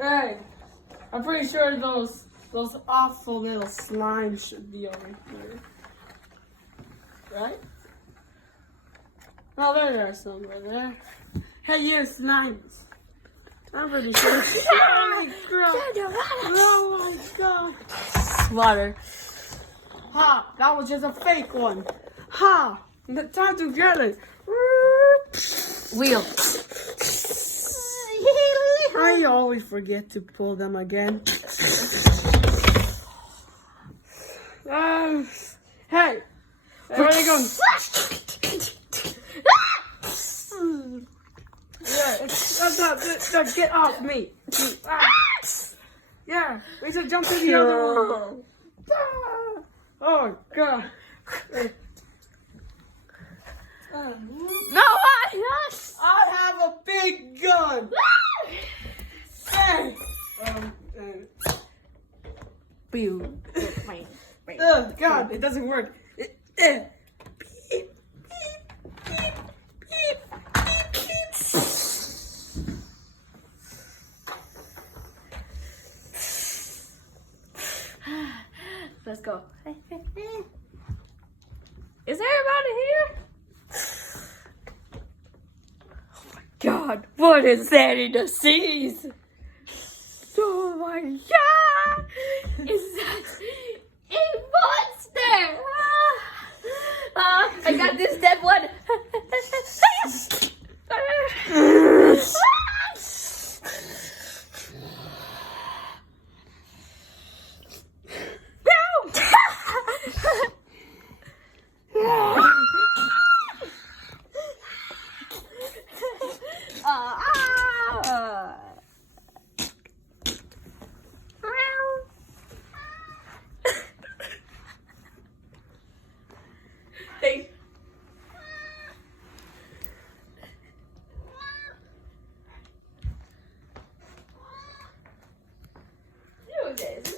Hey, I'm pretty sure those awful little slimes should be over here. Right? Oh, there are some right there. Hey, you slimes. I'm pretty sure. Oh my god. Water. Ha! That was just a fake one. Ha! Time to get it. Wheel. I always forget to pull them again. Hey! Where are they going? Get off me! Yeah, we should jump to the other one. Oh god! No, I have a big gun. Hey! Boo. Oh god, it doesn't work. Beep, beep, beep, beep, beep, beep. Let's go. Is everybody here? Oh my god, what is that in the seas? Oh my god! Is that a monster? I got this dead one. Hey. Do this.